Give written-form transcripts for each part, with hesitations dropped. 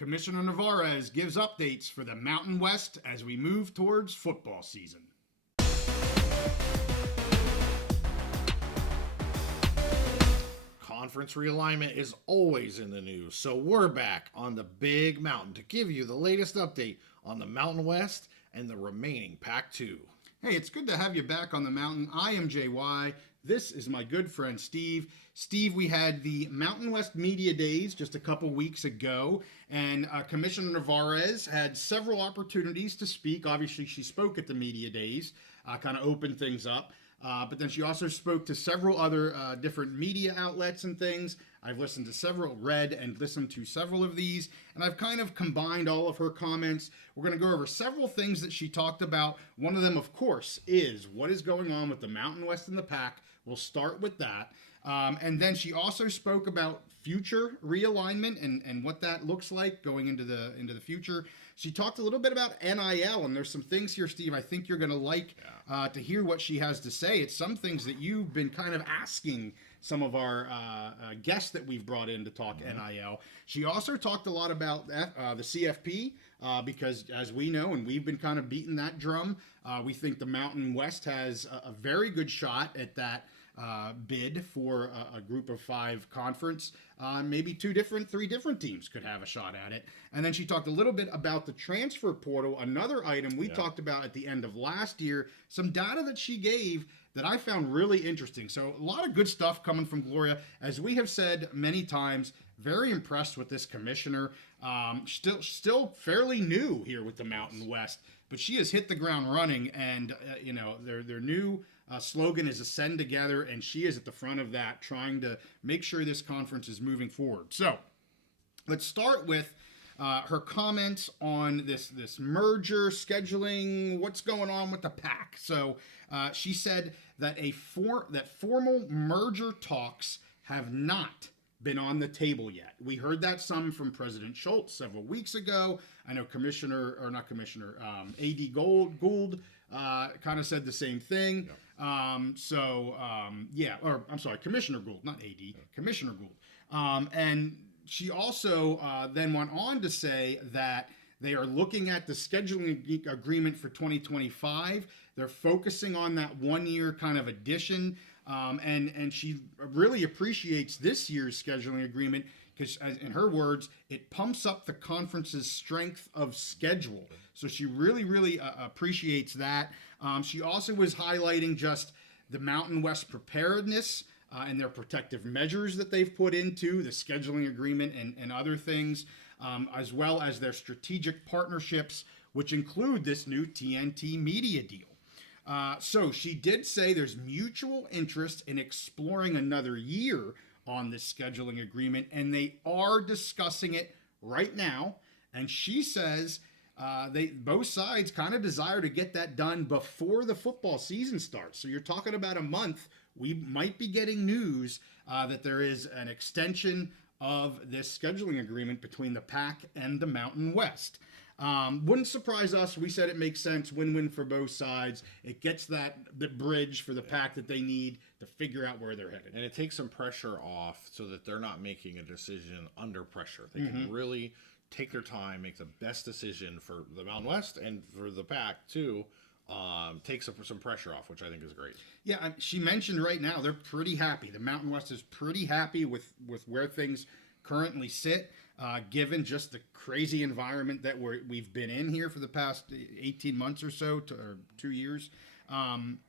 Commissioner Nevarez gives updates for the Mountain West as we move towards football season. Conference realignment is always in the news, so we're back on the Big Mountain to give you the latest update on the Mountain West and the remaining PAC-2. Hey, it's good to have you back on the mountain. I am JY. This is my good friend Steve. Steve, we had the Mountain West Media Days just a couple weeks ago, and Commissioner Nevarez had several opportunities to speak. Obviously, she spoke at the Media Days, kind of opened things up. But then she also spoke to several other different media outlets and things. I've listened to several, read and listened to several of these, and I've kind of combined all of her comments. We're going to go over several things that she talked about. One of them, of course, is what is going on with the Mountain West and the PAC. We'll start with that. And then she also spoke about future realignment and what that looks like going into the future. She talked a little bit about NIL, and there's some things here, Steve, I think you're going to like to hear what she has to say. It's some things that you've been kind of asking some of our guests that we've brought in to talk NIL. She also talked a lot about the CFP because, as we know, and we've been kind of beating that drum, we think the Mountain West has a very good shot at that bid for a group of 5 conference. Maybe 3 different teams could have a shot at it. And then she talked a little bit about the transfer portal, another item we talked about at the end of last year, some data that she gave that I found really interesting. So a lot of good stuff coming from Gloria. As we have said many times, very impressed with this commissioner. Still fairly new here with the Mountain West, but she has hit the ground running, and their new slogan is Ascend Together, and she is at the front of that, trying to make sure this conference is moving forward. So let's start with her comments on this merger scheduling, what's going on with the PAC. So she said that formal merger talks have not been on the table yet. We heard that some from President Schultz several weeks ago. I know AD Gould kind of said the same thing. Commissioner Gould, not AD, Commissioner Gould. And she also then went on to say that they are looking at the scheduling agreement for 2025. They're focusing on that 1-year kind of addition. And she really appreciates this year's scheduling agreement because, in her words, it pumps up the conference's strength of schedule. So she really appreciates that. She also was highlighting just the Mountain West preparedness and their protective measures that they've put into the scheduling agreement and other things, as well as their strategic partnerships, which include this new TNT media deal. So she did say there's mutual interest in exploring another year on this scheduling agreement, and they are discussing it right now. And she says both sides kind of desire to get that done before the football season starts. So you're talking about a month. We might be getting news that there is an extension of this scheduling agreement between the PAC and the Mountain West. Wouldn't surprise us. We said it makes sense. Win-win for both sides. It gets the bridge for the PAC that they need to figure out where they're headed. And it takes some pressure off so that they're not making a decision under pressure. They can really take their time, make the best decision for the Mountain West and for the PAC too. Take some pressure off, which I think is great. Yeah, she mentioned right now they're pretty happy. The Mountain West is pretty happy with where things currently sit, given just the crazy environment that we've been in here for the past 18 months or so, or 2 years.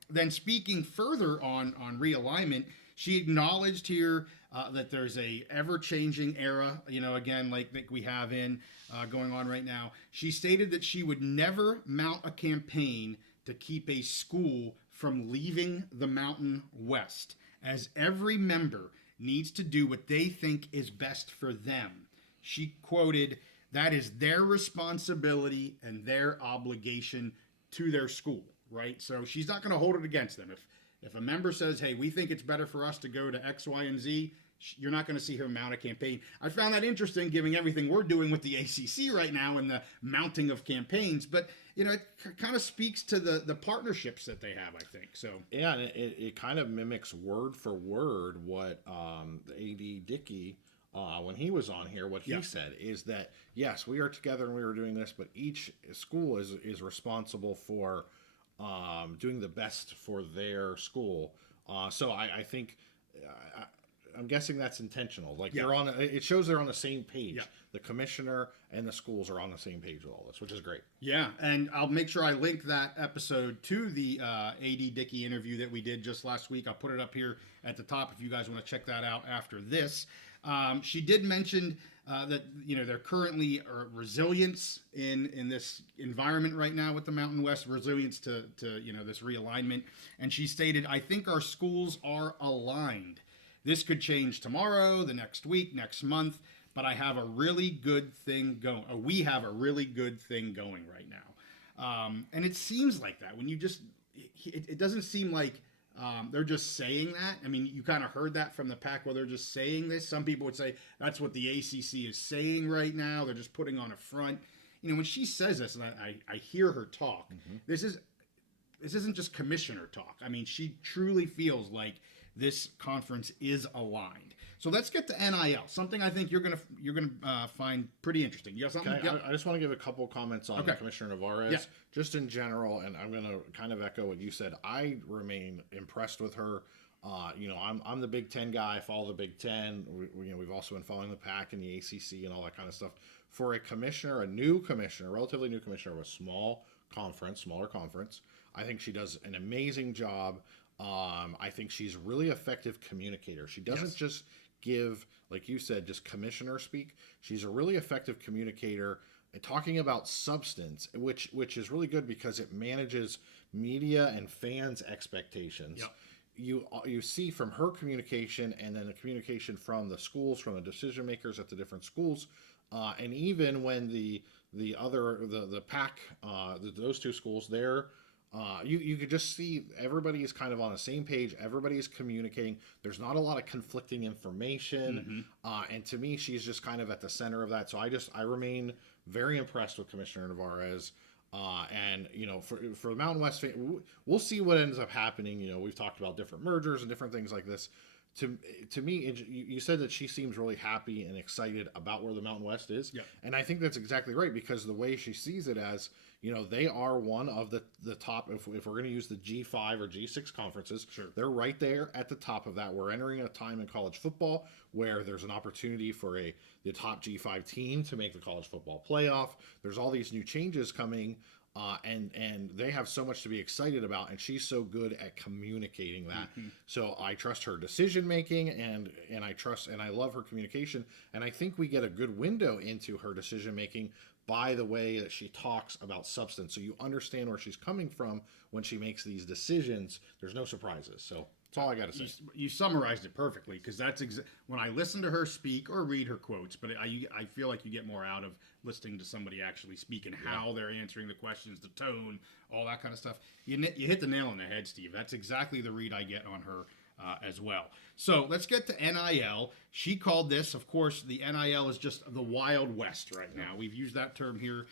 Then speaking further on realignment, she acknowledged here that there's a ever-changing era, again, like we have going on right now. She stated that she would never mount a campaign to keep a school from leaving the Mountain West, as every member needs to do what they think is best for them. She quoted, "That is their responsibility and their obligation to their school," right? So she's not going to hold it against them. If a member says, hey, we think it's better for us to go to X, Y, and Z, you're not going to see her mount a campaign. I found that interesting, given everything we're doing with the ACC right now and the mounting of campaigns. But, it kind of speaks to the partnerships that they have, I think. So yeah, and it kind of mimics word for word what the AD Dickey when he was on here, what he said is that, yes, we are together and we are doing this, but each school is responsible for doing the best for their school. So I think I'm guessing that's intentional. Like they're on. It shows they're on the same page. Yeah. The commissioner and the schools are on the same page with all this, which is great. Yeah, and I'll make sure I link that episode to the AD Dickey interview that we did just last week. I'll put it up here at the top if you guys want to check that out after this. She did mention that there currently are resilience in this environment right now with the Mountain West, resilience to this realignment, and she stated, "I think our schools are aligned. This could change tomorrow, the next week, next month, but I have a really good thing going. We have a really good thing going right now." And it seems like that when you it doesn't seem like they're just saying that. I mean, you kind of heard that from the PAC where they're just saying this. Some people would say that's what the ACC is saying right now. They're just putting on a front. When she says this, and I hear her talk, this isn't just commissioner talk. I mean, she truly feels like this conference is aligned. So let's get to NIL. Something I think you're gonna find pretty interesting. You have something? I just want to give a couple comments on Commissioner Nevarez, just in general, and I'm gonna kind of echo what you said. I remain impressed with her. I'm the Big Ten guy. I follow the Big Ten. We've also been following the PAC and the ACC and all that kind of stuff. For a commissioner, a relatively new commissioner of a smaller conference, I think she does an amazing job. I think she's a really effective communicator. She doesn't just give, like you said, just commissioner speak. She's a really effective communicator talking about substance, which is really good because it manages media and fans' expectations. Yep. You see from her communication and then the communication from the schools, from the decision makers at the different schools, and even when the PAC, those two schools, you could just see everybody is kind of on the same page. Everybody is communicating. There's not a lot of conflicting information. And to me, she's just kind of at the center of that. So I remain very impressed with Commissioner Nevarez. And for the Mountain West, we'll see what ends up happening. We've talked about different mergers and different things like this. To me, you said that she seems really happy and excited about where the Mountain West is. Yep. And I think that's exactly right, because the way she sees it as, they are one of the top, if we're going to use the G5 or G6 conferences, sure, they're right there at the top of that. We're entering a time in college football where there's an opportunity for the top G5 team to make the college football playoff. There's all these new changes coming. And they have so much to be excited about, and she's so good at communicating that. So I trust her decision making, and I love her communication, and I think we get a good window into her decision making by the way that she talks about substance. So you understand where she's coming from when she makes these decisions. There's no surprises. So that's all I got to say. You summarized it perfectly, because that's when I listen to her speak or read her quotes, but I feel like you get more out of listening to somebody actually speak and how they're answering the questions, the tone, all that kind of stuff. You hit the nail on the head, Steve. That's exactly the read I get on her as well. So let's get to NIL. She called this, of course, the NIL is just the Wild West right now. We've used that term here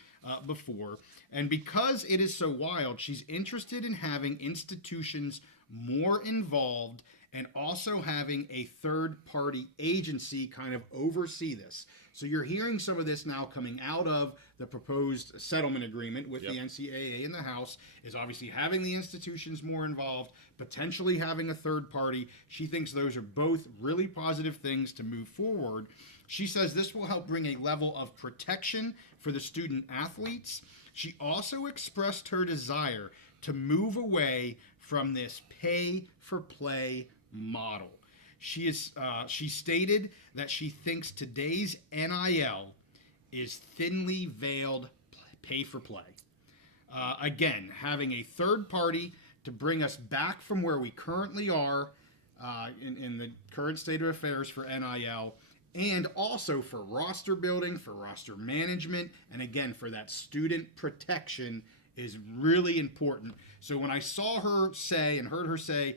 before. And because it is so wild, she's interested in having institutions more involved and also having a third-party agency kind of oversee this. So you're hearing some of this now coming out of the proposed settlement agreement with the NCAA in the House, is obviously having the institutions more involved, potentially having a third party. She thinks those are both really positive things to move forward. She says this will help bring a level of protection for the student athletes. She also expressed her desire to move away from this pay-for-play model. She stated that she thinks today's NIL is thinly veiled pay-for-play. Again, having a third party to bring us back from where we currently are in the current state of affairs for NIL, and also for roster building, for roster management, and again, for that student protection is really important. So when I saw her say and heard her say,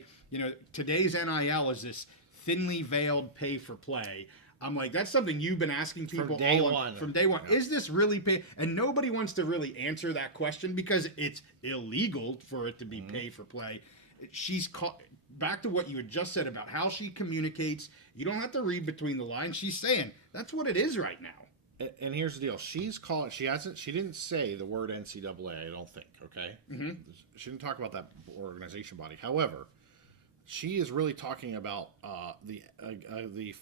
today's NIL is this thinly veiled pay for play, I'm like, that's something you've been asking people from day one. From day one. Yeah. Is this really pay? And nobody wants to really answer that question because it's illegal for it to be pay for play. she's back to what you had just said about how she communicates. You don't have to read between the lines. She's saying that's what it is right now. And here's the deal: she's calling. She didn't say the word NCAA. I don't think. Okay. Mm-hmm. She didn't talk about that organization body. However, she is really talking about the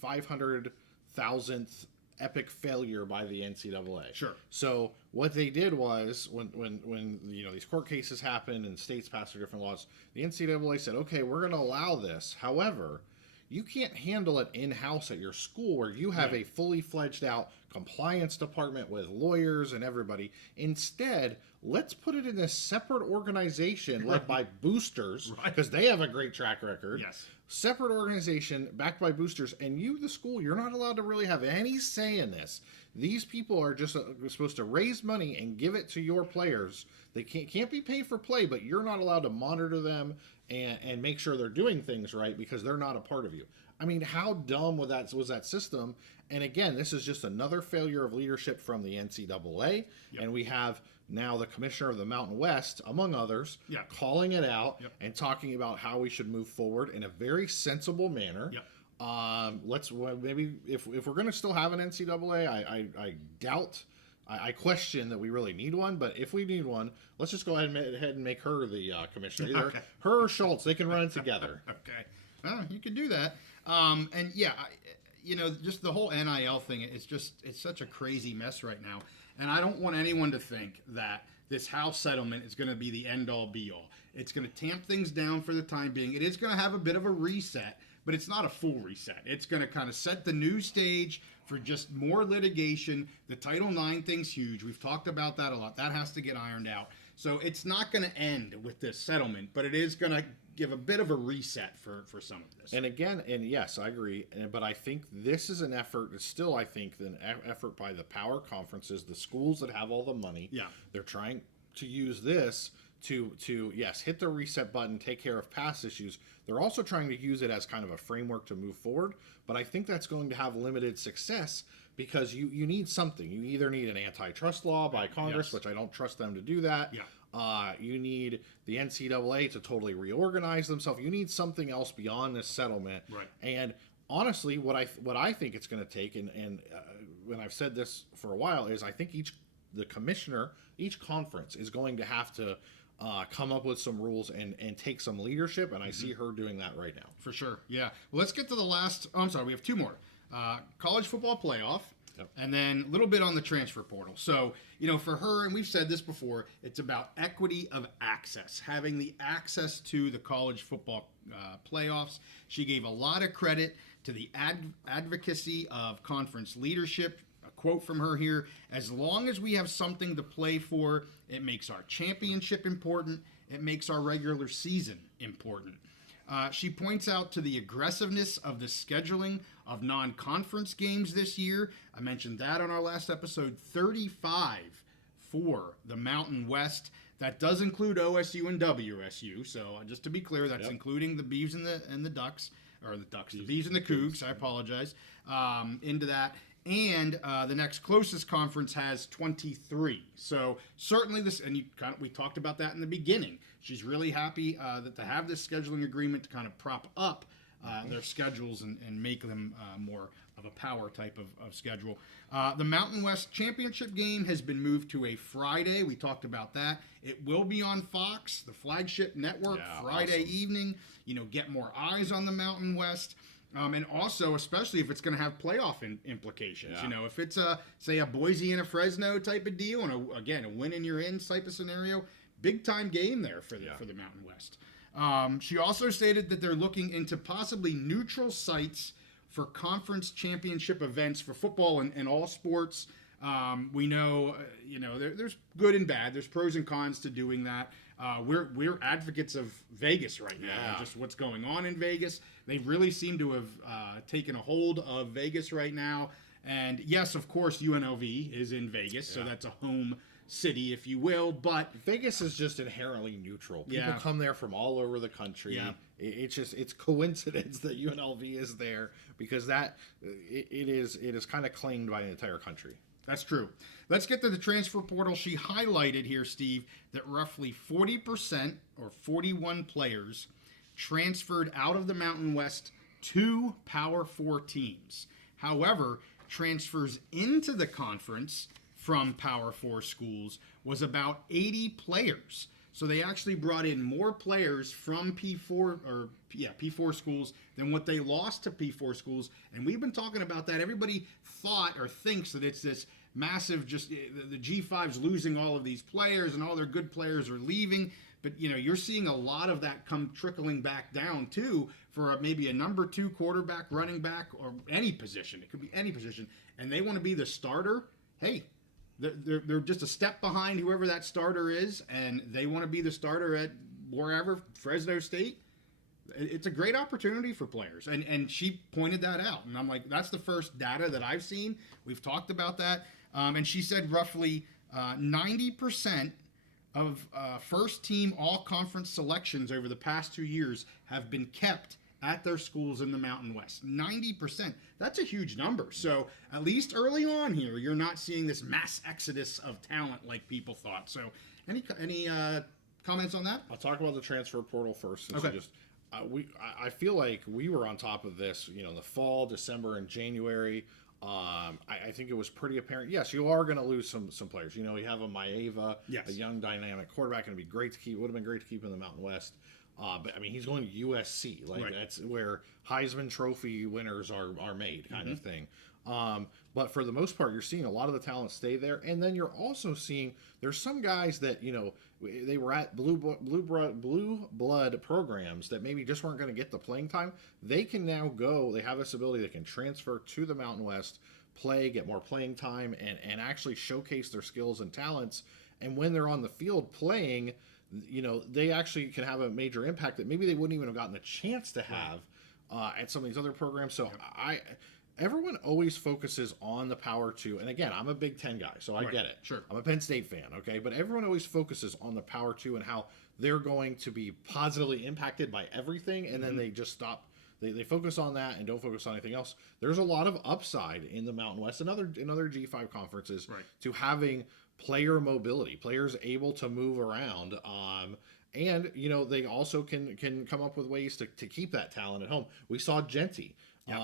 500,000th epic failure by the NCAA. Sure. So what they did was when these court cases happened and states passed their different laws, the NCAA said, okay, we're going to allow this. However, you can't handle it in-house at your school where you have a fully fledged out compliance department with lawyers and everybody. Instead, let's put it in a separate organization led by boosters, because they have a great track record. Yes. Separate organization backed by boosters, and you, the school, you're not allowed to really have any say in this. These people are just supposed to raise money and give it to your players. They can't be paid for play, but you're not allowed to monitor them and make sure they're doing things right because they're not a part of you. I mean, how dumb was that system? And again, this is just another failure of leadership from the NCAA, and we have now the commissioner of the Mountain West, among others, calling it out and talking about how we should move forward in a very sensible manner. Let's maybe if we're going to still have an NCAA, I doubt, I question that we really need one. But if we need one, let's just go ahead and make her the commissioner. Either her or Schultz, they can run it together. Okay, well, you could do that. And yeah, just the whole NIL thing. It's such a crazy mess right now. And I don't want anyone to think that this House settlement is going to be the end-all, be-all. It's going to tamp things down for the time being. It is going to have a bit of a reset, but it's not a full reset. It's going to kind of set the new stage for just more litigation. The Title IX thing's huge. We've talked about that a lot. That has to get ironed out. So it's not going to end with this settlement, but it is going to give a bit of a reset for some of this. And again, and yes, I agree, but I think this is an effort, still I think, an effort by the power conferences, the schools that have all the money. Yeah. They're trying to use this to yes, hit the reset button, take care of past issues. They're also trying to use it as kind of a framework to move forward, but I think that's going to have limited success because you need something. You either need an antitrust law by Congress, which I don't trust them to do that. You need the NCAA to totally reorganize themselves. You need something else beyond this settlement. Right. And honestly, what I think it's going to take, and when I've said this for a while, is I think the commissioner, each conference is going to have to come up with some rules and take some leadership, and I see her doing that right now. For sure, yeah. Well, let's get to the last. Oh, I'm sorry, we have two more. College football playoff. And then a little bit on the transfer portal. So, for her, and we've said this before, it's about equity of access, having the access to the college football playoffs. She gave a lot of credit to the advocacy of conference leadership. A quote from her here: as long as we have something to play for, it makes our championship important. It makes our regular season important. She points out to the aggressiveness of the scheduling of non-conference games this year. I mentioned that on our last episode. 35 for the Mountain West. That does include OSU and WSU. So just to be clear, that's including the Beavs and the Ducks, or the Ducks, the Beavs and the Cougs. I apologize. Into that. And the next closest conference has 23. So certainly this, and we talked about that in the beginning. She's really happy that to have this scheduling agreement to kind of prop up their schedules and make them more of a power type of schedule. The Mountain West Championship game has been moved to a Friday. We talked about that. It will be on Fox, the flagship network, Friday evening. Get more eyes on the Mountain West. And also, especially if it's going to have playoff implications. If it's say a Boise and a Fresno type of deal, and a win and you're in type of scenario, big time game there for the Mountain West. She also stated that they're looking into possibly neutral sites for conference championship events for football and all sports. We know, there's good and bad. There's pros and cons to doing that. We're advocates of Vegas right now, and just what's going on in Vegas. They really seem to have taken a hold of Vegas right now. And yes, of course, UNLV is in Vegas, so that's a home city, if you will. But Vegas is just inherently neutral. People come there from all over the country. It's coincidence that UNLV is there because it is kind of claimed by the entire country. That's true. Let's get to the transfer portal. She highlighted here, Steve, that roughly 40% or 41 players transferred out of the Mountain West to Power 4 teams. However, transfers into the conference from Power 4 schools was about 80 players. So they actually brought in more players from P4 schools than what they lost to P4 schools. And we've been talking about that. Everybody thought or thinks that it's this massive, just the G5's losing all of these players and all their good players are leaving. But, you're seeing a lot of that come trickling back down, too, for maybe a number 2 quarterback, running back, or any position. It could be any position. And they want to be the starter. Hey, they're just a step behind whoever that starter is, and they want to be the starter at wherever, Fresno State. It's a great opportunity for players. And she pointed that out. And I'm like, that's the first data that I've seen. We've talked about that. And she said roughly 90% of first-team all-conference selections over the past 2 years have been kept at their schools in the Mountain West. 90%. That's a huge number. So at least early on here, you're not seeing this mass exodus of talent like people thought. So any comments on that? I'll talk about the transfer portal first. Since Okay. I feel like we were on top of this, in the fall, December, and January. I think it was pretty apparent. Yes, you are going to lose some players. You have a Maeva, Yes. a young dynamic quarterback, and it'd be great to keep. Would have been great to keep in the Mountain West. But I mean, he's going to USC. Like Right. That's where Heisman Trophy winners are made, kind of thing. But for the most part, you're seeing a lot of the talent stay there, and then you're also seeing there's some guys that they were at blue blood programs that maybe just weren't going to get the playing time. They can now go. They have this ability. They can transfer to the Mountain West, play, get more playing time, and actually showcase their skills and talents. And when they're on the field playing, they actually can have a major impact that maybe they wouldn't even have gotten a chance to have at some of these other programs. So everyone always focuses on the Power 2. And again, I'm a Big Ten guy, so I get it. Sure. I'm a Penn State fan, okay? But everyone always focuses on the Power 2 and how they're going to be positively impacted by everything, and then they just stop. They focus on that and don't focus on anything else. There's a lot of upside in the Mountain West and other G5 conferences to having player mobility, players able to move around. And they also can come up with ways to keep that talent at home. We saw Genty. Yep.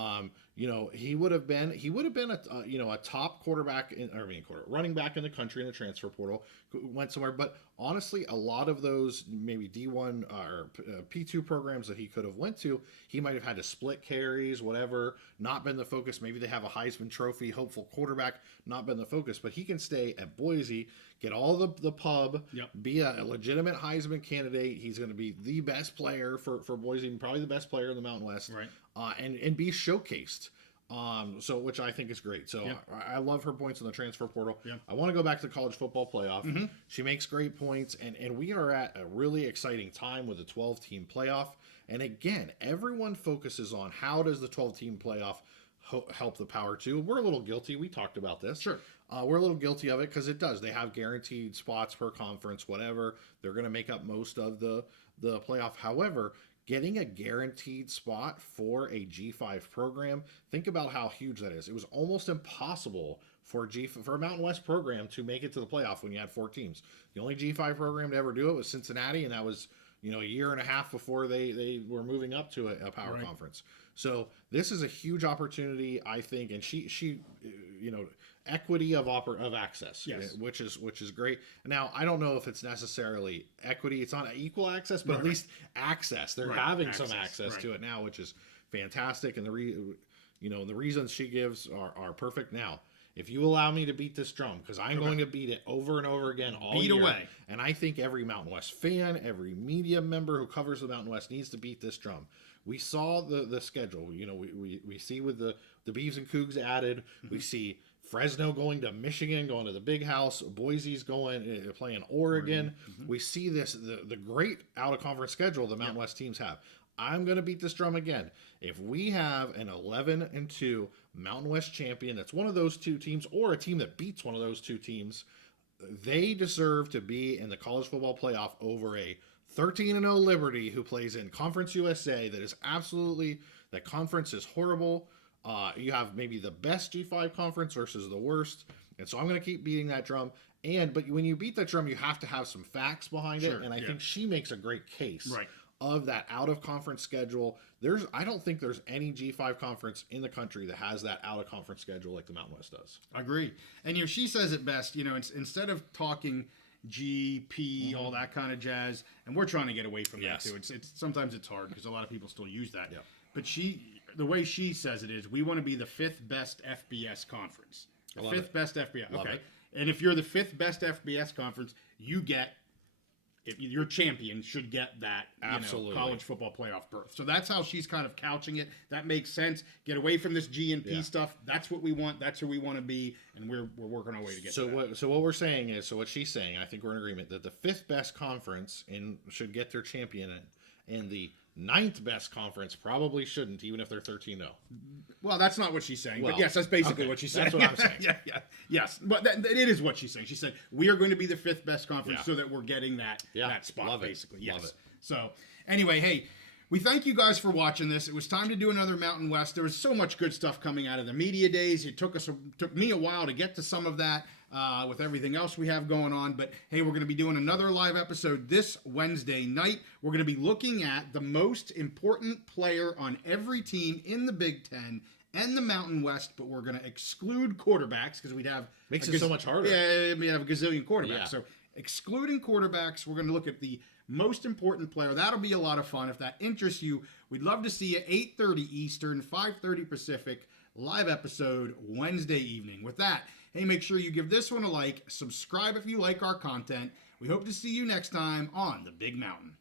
He would have been a top running back in the country in the transfer portal, went somewhere. But honestly, a lot of those maybe D1 or P2 programs that he could have went to, he might have had to split carries, whatever, not been the focus. Maybe they have a Heisman Trophy hopeful quarterback, not been the focus. But he can stay at Boise, get all the pub, be a legitimate Heisman candidate. He's going to be the best player for Boise, probably the best player in the Mountain West, and be showcased. Which I think is great. So I love her points on the transfer portal. I want to go back to the college football playoff. She makes great points, and we are at a really exciting time with a 12-team playoff. And again, everyone focuses on how does the 12-team playoff help the Power 2. We're a little guilty. We talked about this. Sure. We're a little guilty of it because it does. They have guaranteed spots per conference, whatever. They're going to make up most of the playoff. However, getting a guaranteed spot for a G5 program, think about how huge that is. It was almost impossible for a Mountain West program to make it to the playoff when you had 4 teams. The only G5 program to ever do it was Cincinnati, and that was a year and a half before they were moving up to a power conference. So this is a huge opportunity, I think, and she equity of access, which is great. Now, I don't know if it's necessarily equity. It's not equal access, but at least access. They're having some access to it now, which is fantastic. And the reasons she gives are perfect. Now, if you allow me to beat this drum, because I'm going to beat it over and over again all year. Away. And I think every Mountain West fan, every media member who covers the Mountain West needs to beat this drum. We saw the schedule. We see with the Beavs and Cougs added. We see Fresno going to Michigan, going to the Big House. Boise's playing Oregon. We see the great out-of-conference schedule the Mountain West teams have. I'm going to beat this drum again. If we have an 11-2 Mountain West champion that's one of those 2 teams or a team that beats one of those 2 teams, they deserve to be in the college football playoff over a 13-0 Liberty who plays in Conference USA. That conference is horrible. You have maybe the best G5 conference versus the worst. And so I'm going to keep beating that drum. But when you beat that drum, you have to have some facts behind it. And I think she makes a great case of that out of conference schedule. I don't think there's any G5 conference in the country that has that out of conference schedule like the Mountain West does. Agree. And she says it best. Instead of talking GP, all that kind of jazz, and we're trying to get away from that too. It's sometimes it's hard because a lot of people still use that. Yep. But the way she says it is, we want to be the 5th best FBS conference. The 5th best FBS. Love okay. it. And if you're the 5th best FBS conference, you get. If your champion should get that college football playoff berth. So that's how she's kind of couching it. That makes sense. Get away from this G and P stuff. That's what we want. That's who we want to be, and we're working our way to get to that. So what we're saying is, what she's saying, I think we're in agreement that the 5th best conference should get their champion, and the 9th best conference probably shouldn't, even if they're 13-0. Well, that's not what she's saying. But yes, that's basically what she's saying. That's what I'm saying. Yes. But it is what she's saying. She said, we are going to be the 5th best conference so that we're getting that spot, Love basically. It. Yes. Love it. So, anyway, hey, we thank you guys for watching this. It was time to do another Mountain West. There was so much good stuff coming out of the media days. It took me a while to get to some of that with everything else we have going on. But, hey, we're going to be doing another live episode this Wednesday night. We're going to be looking at the most important player on every team in the Big Ten and the Mountain West, but we're going to exclude quarterbacks because we'd have... Makes it so much harder. Yeah, we have a gazillion quarterbacks. Yeah. So excluding quarterbacks, we're going to look at the most important player. That'll be a lot of fun. If that interests you, we'd love to see you 8:30 Eastern, 5:30 Pacific, live episode Wednesday evening. With that, hey, make sure you give this one a like, subscribe if you like our content. We hope to see you next time on The Big Mountain.